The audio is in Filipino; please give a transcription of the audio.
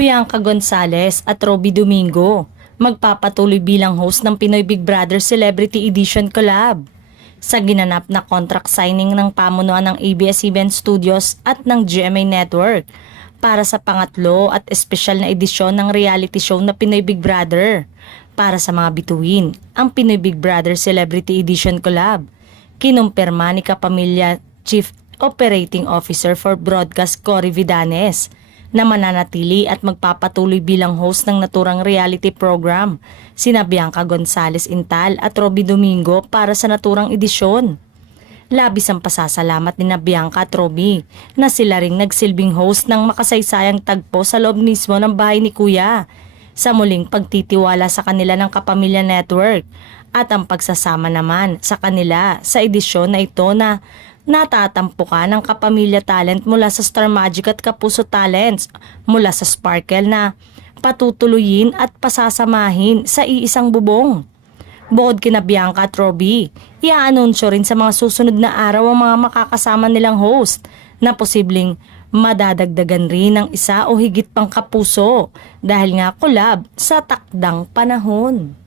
Bianca Gonzalez at Roby Domingo magpapatuloy bilang host ng Pinoy Big Brother Celebrity Edition Collab sa ginanap na contract signing ng pamunuan ng ABS-CBN Studios at ng GMA Network para sa pangatlo at espesyal na edisyon ng reality show na Pinoy Big Brother. Para sa mga bituin, ang Pinoy Big Brother Celebrity Edition Collab kinumpirma ni Kapamilya Chief Operating Officer for Broadcast Cory Vidanes na mananatili at magpapatuloy bilang host ng naturang reality program sina Bianca Gonzalez Intal at Roby Domingo para sa naturang edisyon. Labis ang pasasalamat ni Bianca at Roby na sila ring nagsilbing host ng makasaysayang tagpo sa loob mismo ng bahay ni Kuya sa muling pagtitiwala sa kanila ng Kapamilya Network at ang pagsasama naman sa kanila sa edisyon na ito na natatampukan ng Kapamilya Talent mula sa Star Magic at Kapuso Talents mula sa Sparkle na patutuloyin at pasasamahin sa iisang bubong. Bukod kina Bianca at Roby, i-aanunsyo rin sa mga susunod na araw ang mga makakasama nilang host na posibleng madadagdagan rin ng isa o higit pang kapuso dahil nga collab sa takdang panahon.